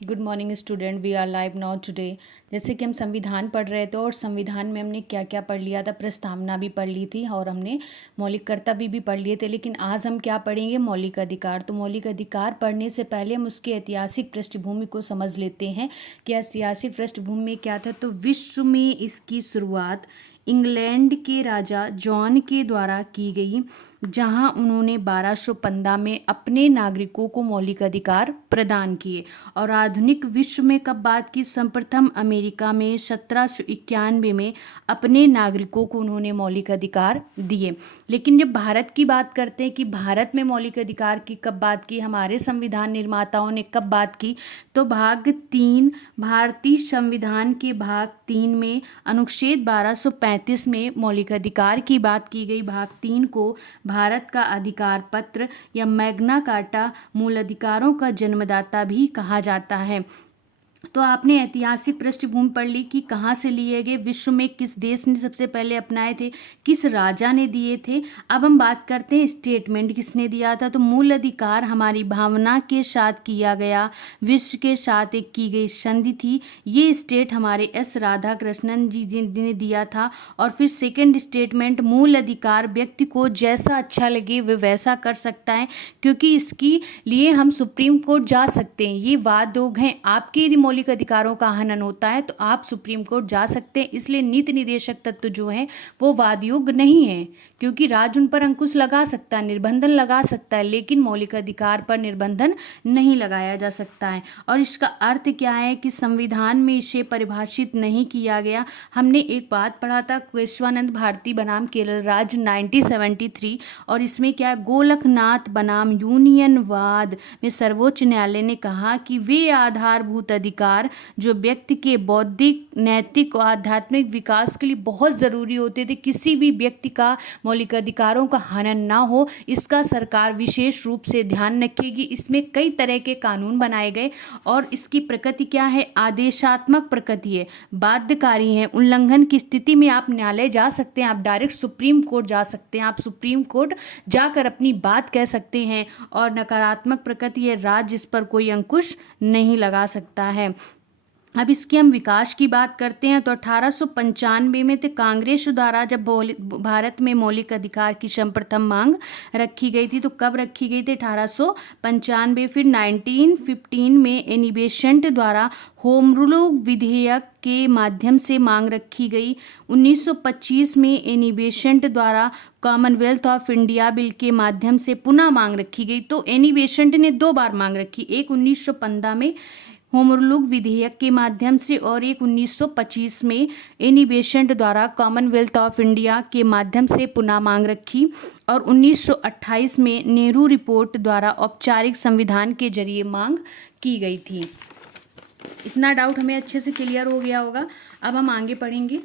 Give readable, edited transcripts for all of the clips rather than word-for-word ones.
Good morning student, we are live now today. जैसे कि हम संविधान पढ़ रहे थे और संविधान में हमने क्या क्या पढ़ लिया था, प्रस्तावना भी पढ़ ली थी और हमने मौलिक कर्तव्य भी पढ़ लिए थे। लेकिन आज हम क्या पढ़ेंगे? मौलिक अधिकार। तो मौलिक अधिकार पढ़ने से पहले हम उसकी ऐतिहासिक पृष्ठभूमि को समझ लेते हैं कि ऐतिहासिक पृष्ठभूमि में क्या था। तो विश्व में इसकी शुरुआत इंग्लैंड के राजा जॉन के द्वारा की गई, जहां उन्होंने 1215 में अपने नागरिकों को मौलिक अधिकार प्रदान किए। और आधुनिक विश्व में कब बात की? सर्वप्रथम अमेरिका में 1791 में अपने नागरिकों को उन्होंने मौलिक अधिकार दिए। लेकिन जब भारत की बात करते हैं कि भारत में मौलिक अधिकार की कब बात की, हमारे संविधान निर्माताओं ने कब बात की, तो भाग 3 भारतीय संविधान के भाग 3 में अनुच्छेद 1235 में मौलिक अधिकार की बात की गई। भाग 3 को भारत का अधिकार पत्र या मैग्ना कार्टा, मूल अधिकारों का जन्मदाता भी कहा जाता है। तो आपने ऐतिहासिक पृष्ठभूमि पढ़ ली कि कहाँ से लिए गए, विश्व में किस देश ने सबसे पहले अपनाए थे, किस राजा ने दिए थे। अब हम बात करते हैं स्टेटमेंट किसने दिया था। तो मूल अधिकार हमारी भावना के साथ किया गया, विश्व के साथ एक की गई संधि थी। ये स्टेट हमारे एस राधाकृष्णन जी ने दिया था। और फिर सेकंड स्टेटमेंट, मूल अधिकार व्यक्ति को जैसा अच्छा लगे वह वैसा कर सकता है, क्योंकि इसके लिए हम सुप्रीम कोर्ट जा सकते हैं। ये वाद योग हैं। आपके यदि मौलिक अधिकारों का हनन होता है तो आप सुप्रीम कोर्ट जा सकते हैं। इसलिए नीति निर्देशक तत्व जो है वो वाद योग नहीं है, क्योंकि राज्य उन पर अंकुश लगा सकता है, निर्बंधन लगा सकता है, लेकिन मौलिक अधिकार पर निर्बंधन नहीं लगाया जा सकता है। और इसका अर्थ क्या है कि संविधान में इसे परिभाषित नहीं किया गया। हमने एक बात पढ़ा था, विश्वानंद भारती बनाम केरल राज्य 1973, और इसमें क्या है, गोलकनाथ बनाम यूनियनवाद में सर्वोच्च न्यायालय ने कहा कि वे आधारभूत अधिकार जो व्यक्ति के बौद्धिक, नैतिक और आध्यात्मिक विकास के लिए बहुत ज़रूरी होते थे, किसी भी व्यक्ति का मौलिक अधिकारों का हनन ना हो, इसका सरकार विशेष रूप से ध्यान रखेगी। इसमें कई तरह के कानून बनाए गए और इसकी प्रकृति क्या है? आदेशात्मक प्रकृति है, बाध्यकारी है। उल्लंघन की स्थिति में आप न्यायालय जा सकते हैं, आप डायरेक्ट सुप्रीम कोर्ट जा सकते हैं, आप सुप्रीम कोर्ट जाकर अपनी बात कह सकते हैं। और नकारात्मक प्रकृति है, राज्य इस पर कोई अंकुश नहीं लगा सकता है। अब इसके हम विकास की बात करते हैं तो 1895 में तो कांग्रेस द्वारा जब भारत में मौलिक अधिकार की सर्वप्रथम मांग रखी गई थी, तो कब रखी गई थी? 1895। फिर 1915 में एनी बेसेंट द्वारा होम रूल विधेयक के माध्यम से मांग रखी गई। 1925 में एनी बेसेंट द्वारा कॉमनवेल्थ ऑफ इंडिया बिल के माध्यम से पुनः मांग रखी गई। तो एनी बेसेंट ने 2 बार मांग रखी, एक 1915 में होम रूल विधेयक के माध्यम से और एक 1925 में एनी बेसेंट द्वारा कॉमनवेल्थ ऑफ इंडिया के माध्यम से पुनः मांग रखी। और 1928 में नेहरू रिपोर्ट द्वारा औपचारिक संविधान के जरिए मांग की गई थी। इतना डाउट हमें अच्छे से क्लियर हो गया होगा। अब हम आगे पढ़ेंगे।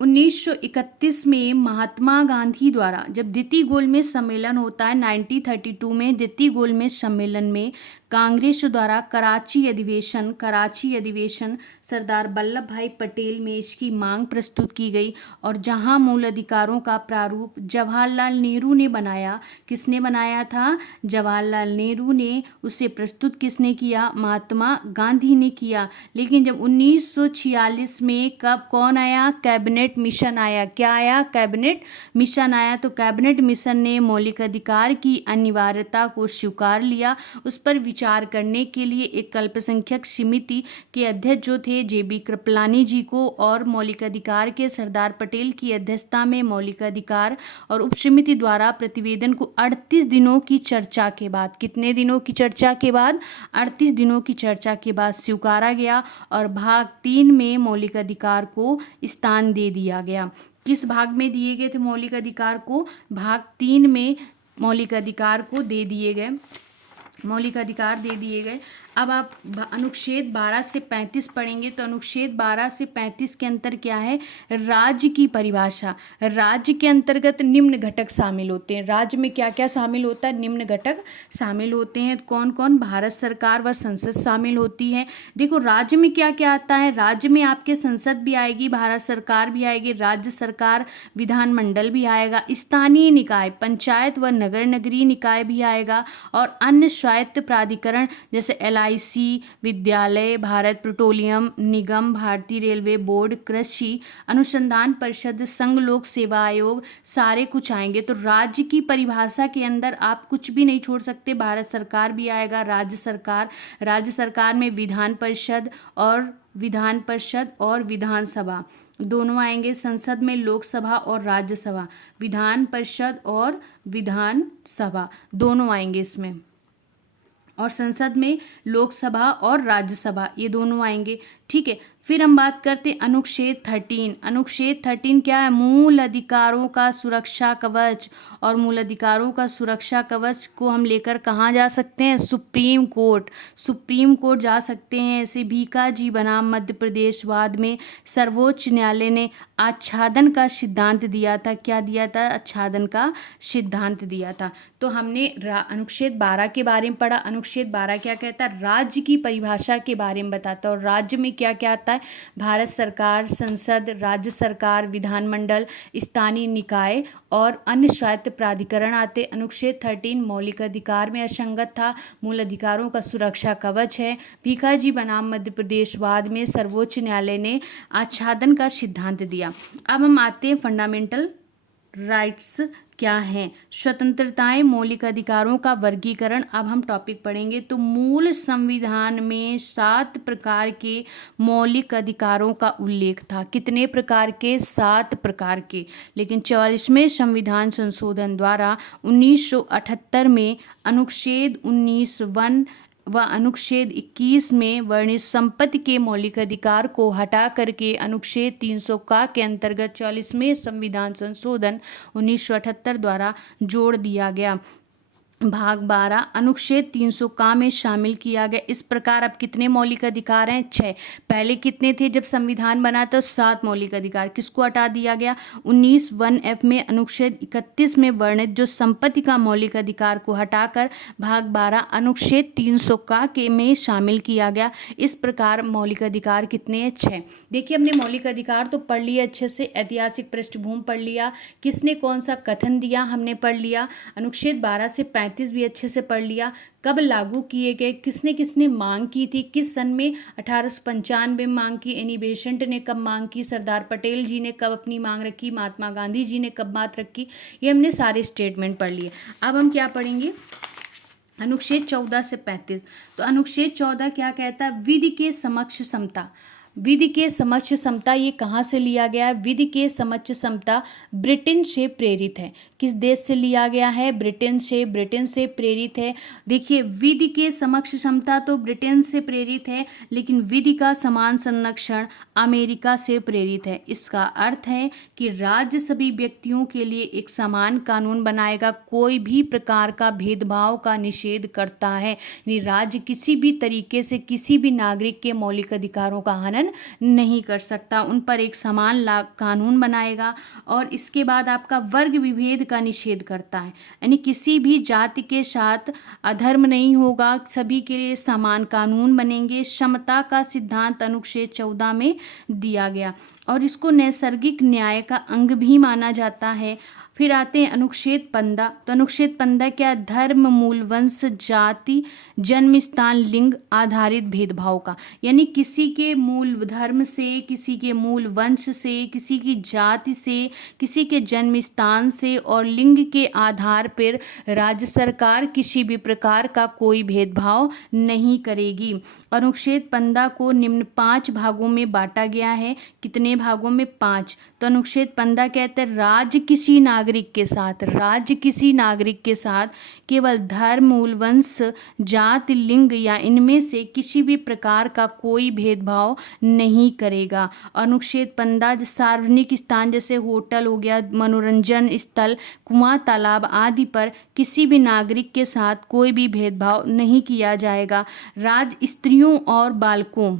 1931 में महात्मा गांधी द्वारा जब द्वितीय गोलमेज सम्मेलन होता है 1932 में, द्वितीय गोलमेज सम्मेलन में कांग्रेस द्वारा कराची अधिवेशन सरदार वल्लभ भाई पटेल में इसकी मांग प्रस्तुत की गई। और जहां मूल अधिकारों का प्रारूप जवाहरलाल नेहरू ने बनाया, किसने बनाया था? जवाहरलाल नेहरू ने। उसे प्रस्तुत किसने किया? महात्मा गांधी ने किया। लेकिन जब 1946 में कौन आया? कैबिनेट मिशन आया। क्या आया? कैबिनेट मिशन आया। तो कैबिनेट मिशन ने मौलिक अधिकार की अनिवार्यता को स्वीकार लिया। उस पर विचार करने के लिए एक अल्पसंख्यक समिति के अध्यक्ष जो थे JB कृपलानी जी को, और मौलिक अधिकार के सरदार पटेल की अध्यक्षता में मौलिक अधिकार और उपसमिति द्वारा प्रतिवेदन को 38 दिनों की चर्चा के बाद, कितने दिनों की चर्चा के बाद? 38 दिनों की चर्चा के बाद स्वीकारा गया। और भाग 3 में मौलिक अधिकार को स्थान दे दिया गया। किस भाग में दिए गए थे मौलिक अधिकार को? भाग 3 में मौलिक अधिकार को दे दिए गए, मौलिक अधिकार दे दिए गए। अब आप अनुच्छेद 12 से 35 पढ़ेंगे तो अनुच्छेद 12 से 35 के अंतर क्या है? राज्य की परिभाषा। राज्य के अंतर्गत निम्न घटक शामिल होते हैं। राज्य में क्या क्या शामिल होता है? निम्न घटक शामिल होते हैं। कौन कौन? भारत सरकार व संसद शामिल होती है। देखो राज्य में क्या क्या आता है। राज्य में आपके संसद भी आएगी, भारत सरकार भी आएगी, राज्य सरकार, विधानमंडल भी आएगा, स्थानीय निकाय, पंचायत व नगर नगरीय निकाय भी आएगा, और अन्य स्वायत्त प्राधिकरण जैसे LIC, विद्यालय, भारत पेट्रोलियम निगम, भारतीय रेलवे बोर्ड, कृषि अनुसंधान परिषद, संघ लोक सेवा आयोग, सारे कुछ आएंगे। तो राज्य की परिभाषा के अंदर आप कुछ भी नहीं छोड़ सकते, भारत सरकार भी आएगा, राज्य सरकार में विधान परिषद और विधानसभा दोनों आएंगे। संसद में लोकसभा और राज्यसभा, विधान परिषद और विधानसभा दोनों आएंगे इसमें, और संसद में लोकसभा और राज्यसभा ये दोनों आएंगे। ठीक है, फिर हम बात करते हैं अनुच्छेद 13। अनुच्छेद 13 क्या है? मूल अधिकारों का सुरक्षा कवच। और मूल अधिकारों का सुरक्षा कवच को हम लेकर कहाँ जा सकते हैं? सुप्रीम कोर्ट जा सकते हैं। ऐसे भीकाजी बनाम मध्य प्रदेश वाद में सर्वोच्च न्यायालय ने आच्छादन का सिद्धांत दिया था। क्या दिया था? आच्छादन का सिद्धांत दिया था। तो हमने अनुच्छेद 12 के बारे में पढ़ा। अनुच्छेद 12 क्या कहता है? राज्य की परिभाषा के बारे में बताता है। और राज्य में क्या क्या आता है? भारत सरकार, संसद, राज्य सरकार, विधानमंडल, स्थानीय निकाय और अन्य स्वायत्त प्राधिकरण आते। अनुच्छेद 13 मौलिक अधिकार में असंगत था, मूल अधिकारों का सुरक्षा कवच है। भीकाजी बनाम मध्य प्रदेश वाद में सर्वोच्च न्यायालय ने आच्छादन का सिद्धांत दिया। अब हम आते हैं फंडामेंटल राइट्स क्या हैं? स्वतंत्रताएं, मौलिक अधिकारों का वर्गीकरण। अब हम टॉपिक पढ़ेंगे। तो मूल संविधान में 7 प्रकार के मौलिक अधिकारों का उल्लेख था। कितने प्रकार के? 7 प्रकार के। लेकिन 44वें संविधान संशोधन द्वारा 1978 में अनुच्छेद 19(1) व अनुच्छेद 21 में वर्णित संपत्ति के मौलिक अधिकार को हटा करके अनुच्छेद 300 का के अंतर्गत 44वें संविधान संशोधन 1978 द्वारा जोड़ दिया गया। भाग 12 अनुच्छेद 300 का में शामिल किया गया। इस प्रकार अब कितने मौलिक अधिकार हैं? 6। पहले कितने थे? जब संविधान बना तो 7 मौलिक अधिकार। किसको हटा दिया गया? 19(1)(f) में अनुच्छेद 31 में वर्णित जो संपत्ति का मौलिक अधिकार को हटाकर भाग 12 अनुच्छेद 300 का के में शामिल किया गया। इस प्रकार मौलिक अधिकार कितने हैं? 6। देखिए, हमने मौलिक अधिकार तो पढ़ लिया अच्छे से, ऐतिहासिक पृष्ठभूमि पढ़ लिया, किसने कौन सा कथन दिया हमने पढ़ लिया, अनुच्छेद 12 से 35 भी अच्छे से पढ़ लिया, कब लागू किए गए, किसने किसने मांग की थी, किस सन में 1895 में मांग की, एनी बेसेंट ने कब मांग की, सरदार पटेल जी ने कब अपनी मांग रखी, महात्मा गांधी जी ने कब बात रखी, ये हमने सारे स्टेटमेंट पढ़ लिए। अब हम क्या पढ़ेंगे? अनुच्छेद 14 से 35। तो अनुच्छेद 14 क्या कहता है? विधि के समक्ष समता। विधि के समक्ष समता ये कहाँ से लिया गया है? विधि के समक्ष समता ब्रिटेन से प्रेरित है। किस देश से लिया गया है? ब्रिटेन से प्रेरित है। देखिए, विधि के समक्ष समता तो ब्रिटेन से प्रेरित है, लेकिन विधि का समान संरक्षण अमेरिका से प्रेरित है। इसका अर्थ है कि राज्य सभी व्यक्तियों के लिए एक समान कानून बनाएगा, कोई भी प्रकार का भेदभाव का निषेध करता है। यानी राज्य किसी भी तरीके से किसी भी नागरिक के मौलिक अधिकारों का हनन नहीं कर सकता, उन पर एक समान कानून बनाएगा। और इसके बाद आपका वर्ग विभेद का निषेध करता है, यानी किसी भी जाति के साथ अधर्म नहीं होगा, सभी के लिए समान कानून बनेंगे। समता का सिद्धांत अनुच्छेद 14 में दिया गया और इसको नैसर्गिक न्याय का अंग भी माना जाता है। फिर आते हैं अनुच्छेद 15। तो अनुच्छेद 15 क्या? धर्म, मूल वंश, जाति, जन्म स्थान, लिंग आधारित भेदभाव का, यानी किसी के मूल धर्म से, किसी के मूल वंश से, किसी की जाति से, किसी के जन्म स्थान से और लिंग के आधार पर राज्य सरकार किसी भी प्रकार का कोई भेदभाव नहीं करेगी। अनुच्छेद 15 को निम्न 5 भागों में बांटा गया है। कितने भागों में? 5। तो अनुच्छेद 15 कहते हैं राज्य किसी नागरिक के साथ केवल धर्म, मूल वंश, जाति, लिंग या इनमें से किसी भी प्रकार का कोई भेदभाव नहीं करेगा। अनुच्छेद 15 सार्वजनिक स्थान जैसे होटल हो गया, मनोरंजन स्थल, कुआं, तालाब आदि पर किसी भी नागरिक के साथ कोई भी भेदभाव नहीं किया जाएगा। राज्य स्त्रियों और बालकों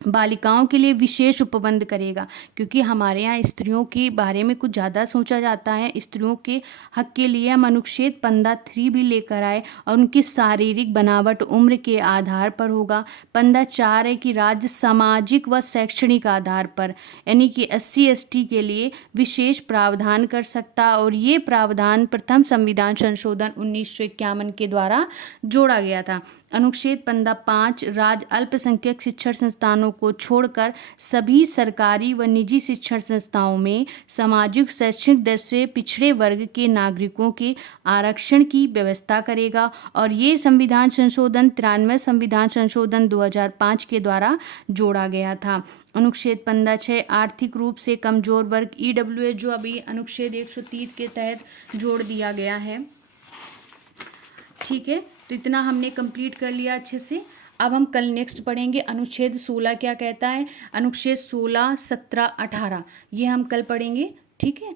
बालिकाओं के लिए विशेष उपबंध करेगा, क्योंकि हमारे यहाँ स्त्रियों के बारे में कुछ ज़्यादा सोचा जाता है। स्त्रियों के हक के लिए हम अनुच्छेद 15(3) भी लेकर आए और उनकी शारीरिक बनावट उम्र के आधार पर होगा। 15(4) है कि राज्य सामाजिक व शैक्षणिक आधार पर, यानी कि SC/ST के लिए विशेष प्रावधान कर सकता, और ये प्रावधान प्रथम संविधान संशोधन 1951 के द्वारा जोड़ा गया था। अनुच्छेद 15(5) राज्य अल्पसंख्यक शिक्षण संस्थानों को छोड़कर सभी सरकारी व निजी शिक्षण संस्थाओं में सामाजिक शैक्षणिक दर से पिछड़े वर्ग के नागरिकों के आरक्षण की व्यवस्था करेगा, और ये संविधान संशोधन 93 संविधान संशोधन 2005 के द्वारा जोड़ा गया था। अनुच्छेद 15(6) आर्थिक रूप से कमजोर वर्ग EWS, जो अभी अनुच्छेद 130 के तहत जोड़ दिया गया है। ठीक है, तो इतना हमने कंप्लीट कर लिया अच्छे से। अब हम कल नेक्स्ट पढ़ेंगे अनुच्छेद 16 क्या कहता है। अनुच्छेद 16, 17, 18 ये हम कल पढ़ेंगे। ठीक है।